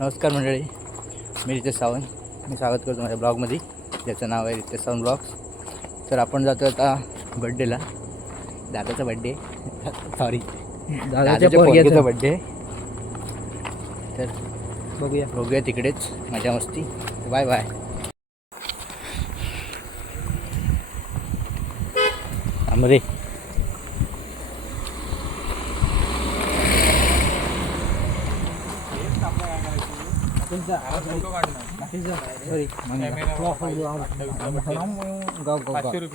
नमस्कार मंडळी. मी रितेश सावंत. मी स्वागत करतो माझ्या ब्लॉगमध्ये. ज्याचं नाव आहे रितेश सावंत ब्लॉग्स. तर आपण जातो आता बड्डेला दादाचा बड्डे सॉरी दादाच्या पोरग्याचा. बड्डे तर बघूया. बघूया तिकडेच. मजा मस्ती. Bye bye. रे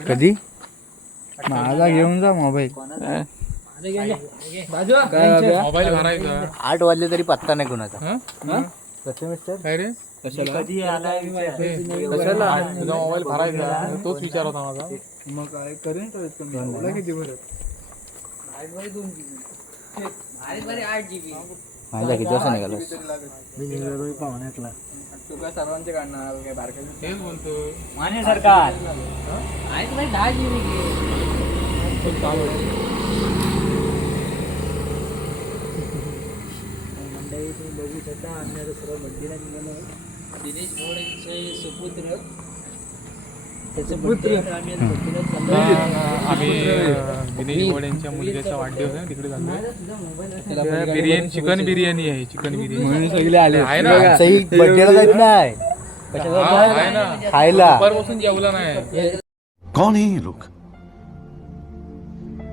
कधी? माझा घेऊन जा मोबाईल. मोबाईल भरायचा. आठ वाजले तरी पत्ता नाही कुणाचा. हं? कसं मिस्टर काय रे? कधी आलाय कशाला? तुझा मोबाईल भरायचा. तोच विचार होता माझा. मग काय करेन तर तुम्ही एवढा किती भरत माझा किती वाजता निघालास. पाहुण्यातला तू काय सर्वांचे काढणार काय तेच बोलतो माने सरकार. काम होतं. मंडळी तुम्ही बघू शकता आम्ही आता सर्व बड्डेला निघालो दिनेश मोडेंचे सुपुत्र. आम्ही दिनेश गोड यांच्या मुलग्याचा वाढदिवस आहे तिकडे बिर्याणी चिकन बिर्याणी आहे चिकन बिर्याणी. म्हणून सगळे आले. आहे ना. बड्डेला जात नाही. खायला. दुपारपासून जेवला नाही. कौन है ये लोग?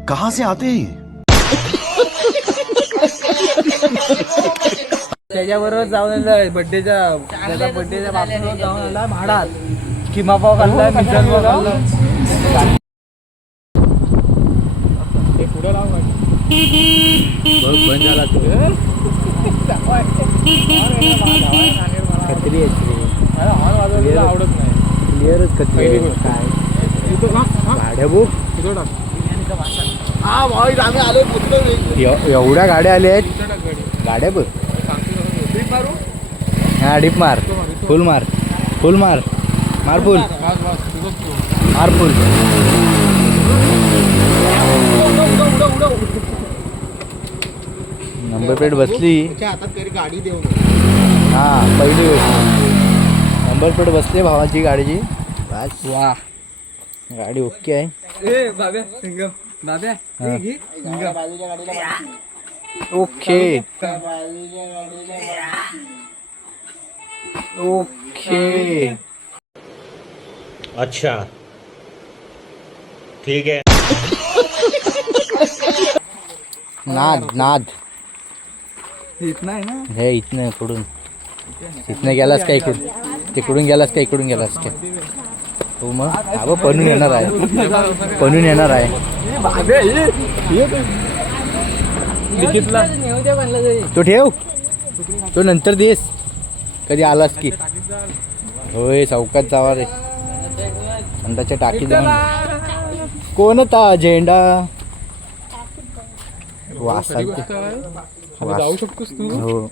कहां से आते हैं ये? त्याच्याबरोबर जाऊन आलाय बड्डेच्या त्याचा बड्डेच्या बापाबरोबर जाऊन आला म्हाडात. किमा पाव खाल्लाय मिसळ पाव हे. बघ बंद झाला आवडत नाही क्लिअरच. काय. एव- एवढ्या गाड्या आल्या आहेत. गाड्या बघ. हा डिप मार फुल मार फुल मार मार फुल बस बस तुझंच तू. मार फुल नंबर प्लेट बसली हा पहिली गोष्ट. नंबर प्लेट बसली भावाची गाडीची. बस. वा. गाडी ओके आहे. ओके. ओके. अच्छा. ठीक है नाद नाद. येत नाही ना? हे इथनं इकडून इथनं गेलास का इकडून? तिकडून गेलास का इकडून गेलास का? हो मग. हा बनून येणार आहे. बनून येणार आहे. तो. ठेव. तो नंतर देस. कधी आलास की? होय चौकात जावा रे. अंडाच्या टाकीत जाऊन कोणता झेंडा वास खरी चालते गोष्ट आहे. वास. जाऊ शकतोस तू. हो.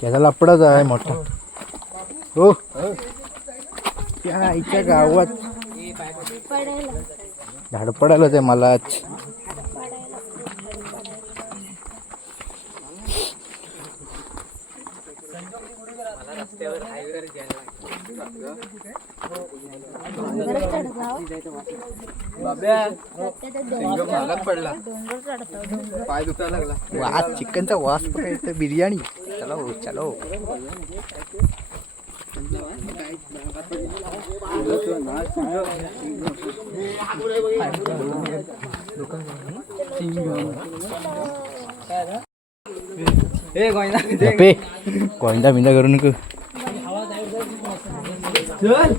त्याचा लपडाच आहे मोठा. हो. त्या आईच्या गावात. झाड पडायलाच आहे मलाच. पडला पाय दुखायला लागला वास चिकनचा वास पण येतो बिर्याणी. चलो चलो. ए कोयंदा बिंदा करू नको. चल.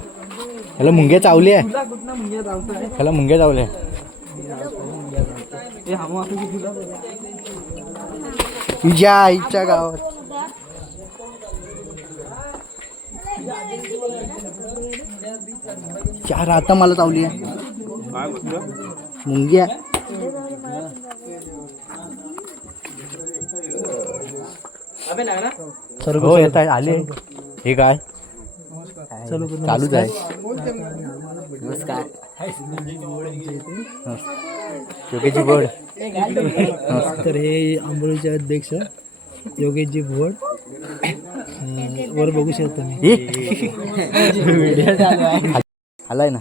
ह्याला मुंग्या चावल्या तुला कुठनं मुंग्या धावतोय ह्याला मुंग्या चावल्या. हामो तुला तुझ्या आईच्या गावात. चार आता मला चावली मुंग्या. हो येत आहे आले. हे काय? चालूच आहे. नमस्कार. चोकेची बोर्ड. तर हे आंबोलीचे अध्यक्ष योगेशजी भोड वर बघू शकता तुम्ही. आलाय ना.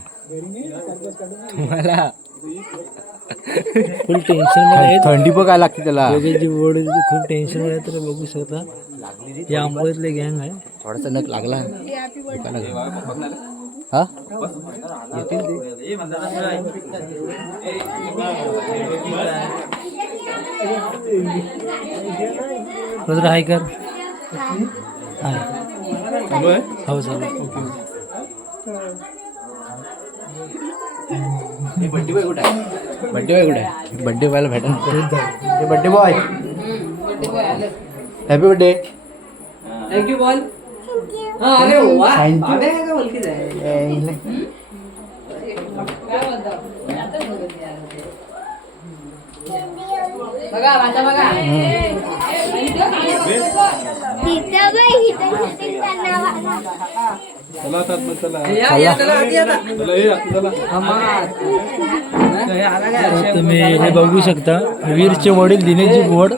फुल टेन्शनमध्ये थंडी पण काय लागते त्याला? योगेशजी भोड खूप टेन्शनमध्ये तर बघू शकता. हे आंबोलीतले गँग आहे. थोडासा नख लागला. हा? येतील ते. रुद्र हाय कर. हाय हो सर बड्डे बॉय कुठे आहे? बड्डे बॉय कुठे आहे? बड्डे बॉयला भेटा birthday boy. Happy birthday thank you ball हा अरे बघा माझा बघा. करणार. या या चला आता. तर तुम्ही हे बघू शकता वीरचे वडील दिनेशजी भोड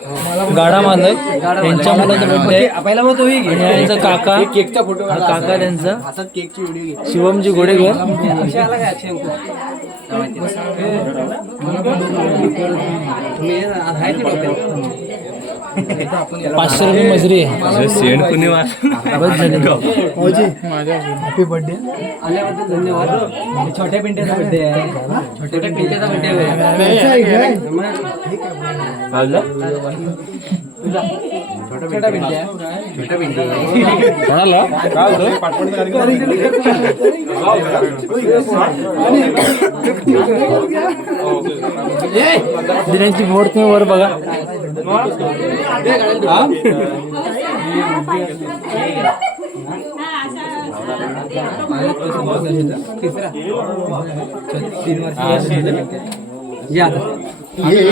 गाडा मालक यांच्या मुलाचा बर्थडे पहिला मग तोही आणि हा यांचा काका केकचा फोटो हा काका त्यांचा. हातात केकची व्हिडिओ घे. शिवमजी गोडेकर तुम्ही आहे ते. पाचशे रुपये मजुरी आहे. बस झाले. हॅपी बर्थडे आल्याबद्दल धन्यवाद. छोट्या पिंट्याचा बर्थडे आहे. छोट्या पिंट्याचा बर्थडे आहे. छोटा पिंट्या छोट्या पिंडी दिनेशजी भोड. तुम्ही वर बघा. या आता. असं कंटिन्यू हे.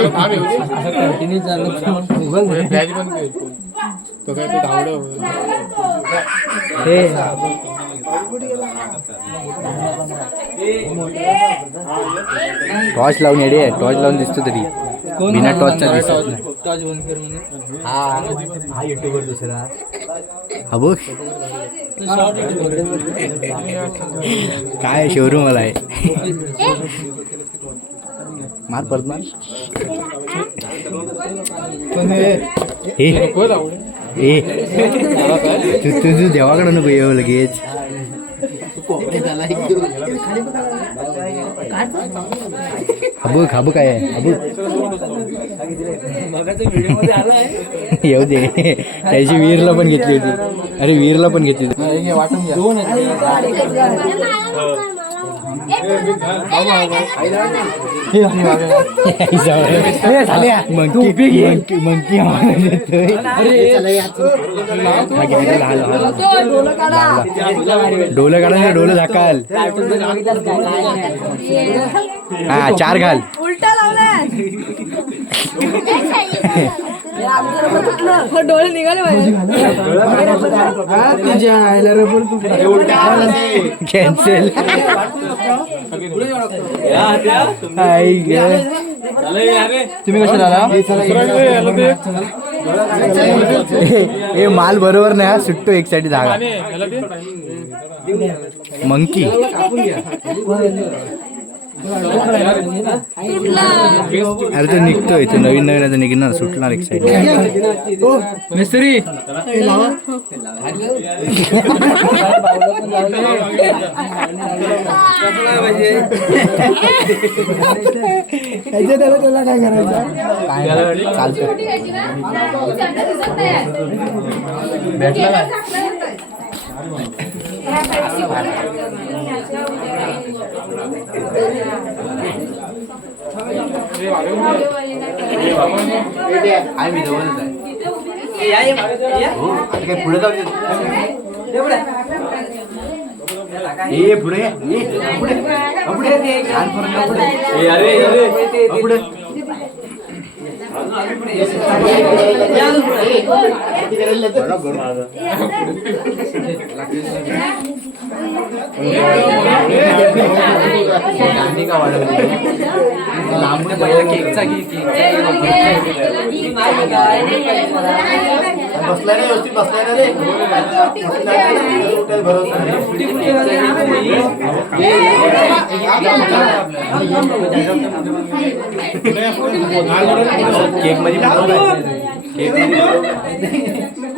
टॉर्च लावून येडे टॉर्च लावून दिसतो तरी. बिना टॉर्चचा दिसत नाही. टॉर्च बंद कर. हा. हा युट्यूबर दुसरा. हा बघ. काय शोरूम आहे. मार परत मार. हे. ए तू तुझं देवाकडे नको येऊ लगेच. हाबू खाबू काय आहे? हाबू. येऊ दे. त्याची वीरला पण घेतली होती. अरे वीरला पण घेतली होती. डोलं काढा ना डोलं झाकाल हा चार घाल उलटा लावलाय डोळे निघाले कॅन्सल. तुम्ही कशा आला हे माल बरोबर नाही हा सुट्टो एक साठी धागा मंकी. अरे तो निघतोय तो नवीन नवीन आता निघणार सुटणार एक साईड मिस्त्री! चालतं आहे मी जवळच आहे या, या, या. हो आता काय पुढे जाऊ दे. ये पुढे. ए पुढे ये. ए, पुढे पुढे लहान पोरांना पुढे. अरे अरे पुढे लांबून पहिला केकचा घे बसलाय ना रे रे? केकमध्ये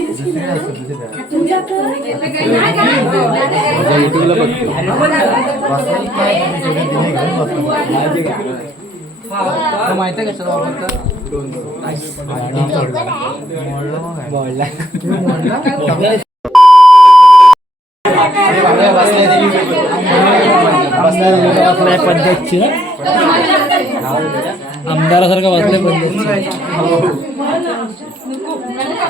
बसलाय काय? तुम्ही तिने घेऊन माहिती आहे कशाला वापरतात बसलाय आमदारासारखं बसले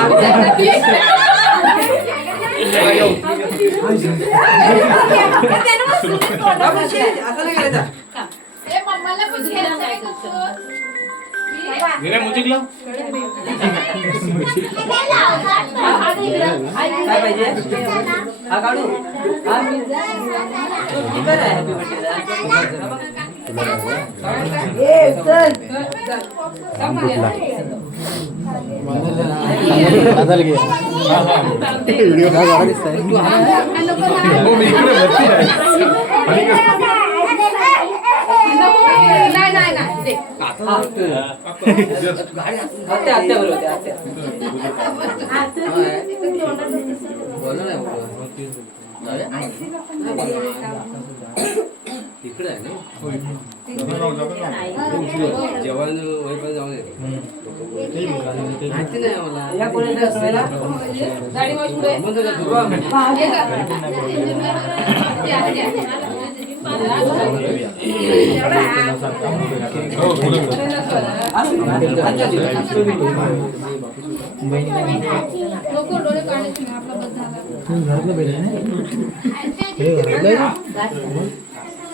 ए, काय पाहिजे हा काढू हा आहे हॅपी इकडे आहे ना जेवण वगैरे जाऊन माहिती नाही आम्हाला या कोणी असलेला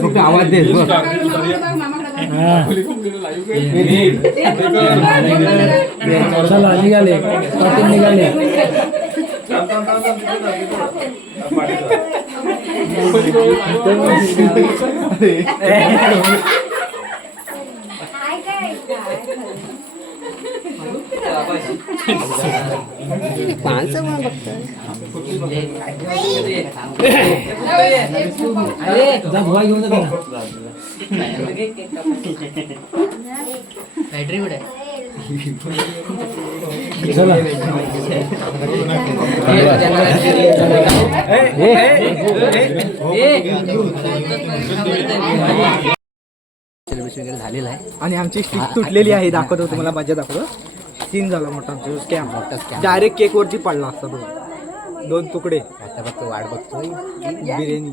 फक्त आवाज दे बरं. चला निघाले पाटील निघाले काय काय बॅटरी कुठे चला सेलिब्रेशन वगैरे झालेलं आहे आणि आमची स्टिक तुटलेली आहे दाखवतो तुम्हाला मजा दाखवतो. सीन झाला मोठा मोठा scam. डायरेक्ट केक वरती पडला असता तो. दोन तुकडे. आता फक्त वाट बघतोय. बिर्याणी.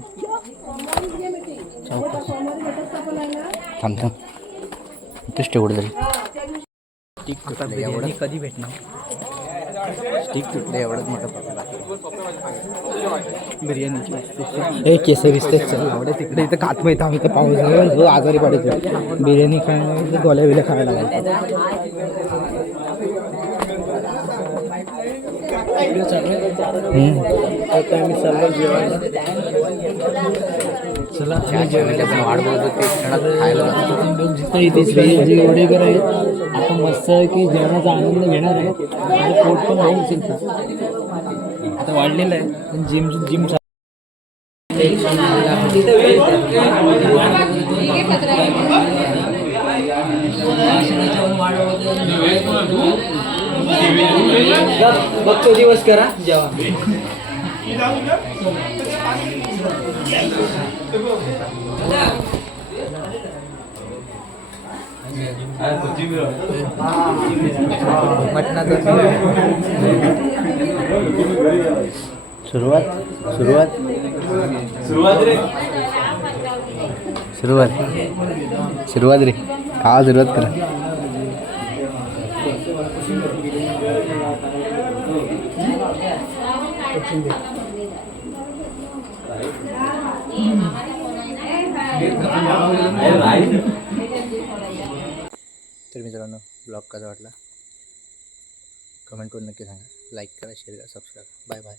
थांब थांब. इथेच तेवढं तरी. स्टिक तुटलं एवढं. कधी भेटणार? स्टिक तुटलं एवढंच मोठं बिर्याणीची ए केसरी स्टेक चल आवडे तिकडे इथं कात माहिती आम्ही इथं पाऊस जो आजारी पडायचो. बिर्याणी खायला गोल्या बिल्या खायला लागायचं आता आम्ही सर्व जेवायला चला. आपण ते खायला इथे जे वडेकर आहेत मस्त की जेवणाचा आनंद घेणार आहे पोट पण नाही शिकतं आता वाढलेलं आहे पण जिम जिम बघतो दिवस करा जेव्हा सुरुवात सुरुवात सुरुवात सुरुवात रे खावा सुरुवात करा तर मित्रांनो ब्लॉग कसा वाटला? कमेंट करून नक्की सांगा. लाईक करा शेअर करा सबस्क्राईब बाय बाय.